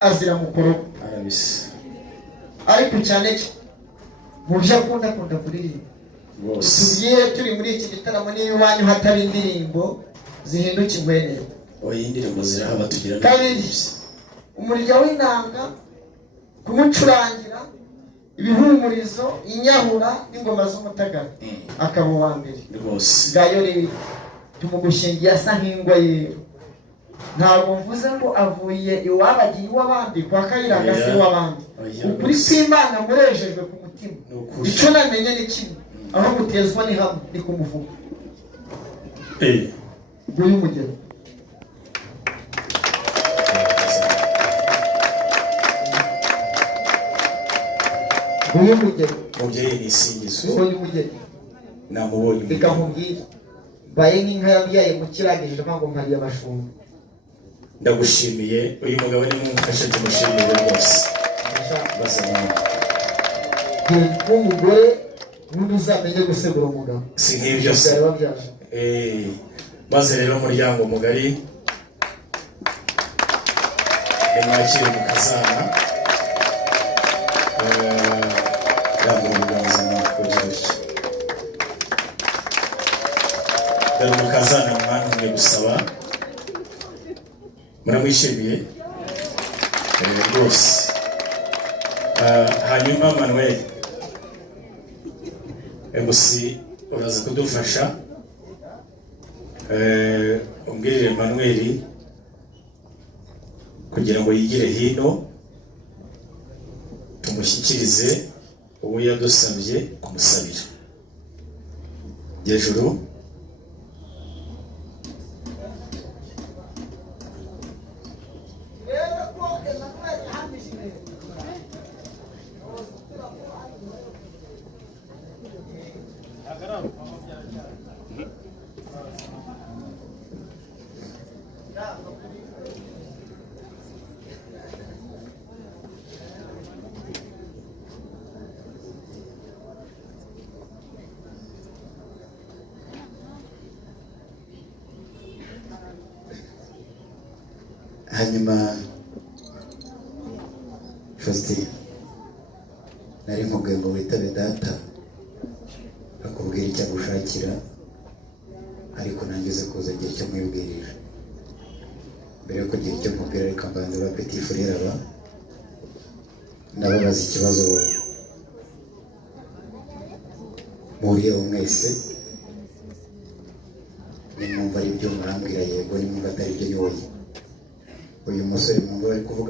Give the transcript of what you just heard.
azira mukuru arabise ariko cyane muje akunda kuririmba tugiye turi muri iki gitaramo niyo wanyu hatari indirimbo zihinduka ingwenero indirimbo zirahaba tugira kabiri umurya w'inanga kumucurangira ibihumurizo inyahura n'ingoma z'umutagara akaba wa mbere rwose gayo rero tumugushingiye asa nk'ingwa yero ntabwo mvuze ngo avuye iwabagiye iw'abandi kwa Kayiranga se w'abandi ukuri kw'Imana murejejwe ku mutima icyo namenye ni kimwe aho gutezwa ni hamwe ni ku muvugo nguyu mugero nguyu mugero mubyeyi nisingizo nguyu mugero namubonye reka nkubwire mbaye nk'inka yabyaye mu kirangirije ngo mpariye abashumba ndagushimiye uyu mugabo ni mumufashe tumushimire rwose umugore n'undi uzamenye gusegura umugabo si nk'ibyo se maze rero umuryango mugari nimwakire mukazana yambaye ubuzima bw'uburyo dore mukazana mwantumye gusaba muramwishimiye rwose hanyuma Manuel emusi uraza kudufasha umbwirire Manuel kugira ngo yigire hino tumushyikirize uwo yadusabye kumusabira hejuru hanyuma Faustin nari nkubwiye ngo witabe data akubwira icyo agushakira ariko nangeze kuza agira icyo mwibwirira mbere yo kugira icyo mubwira reka mbanza ba Petit Frere aba ndababaza ikibazo muriyeho mwese nimwumva ari ibyo murambwira yego nimwumva atari ibyo yoye uyu musore mwumva bari kuvuga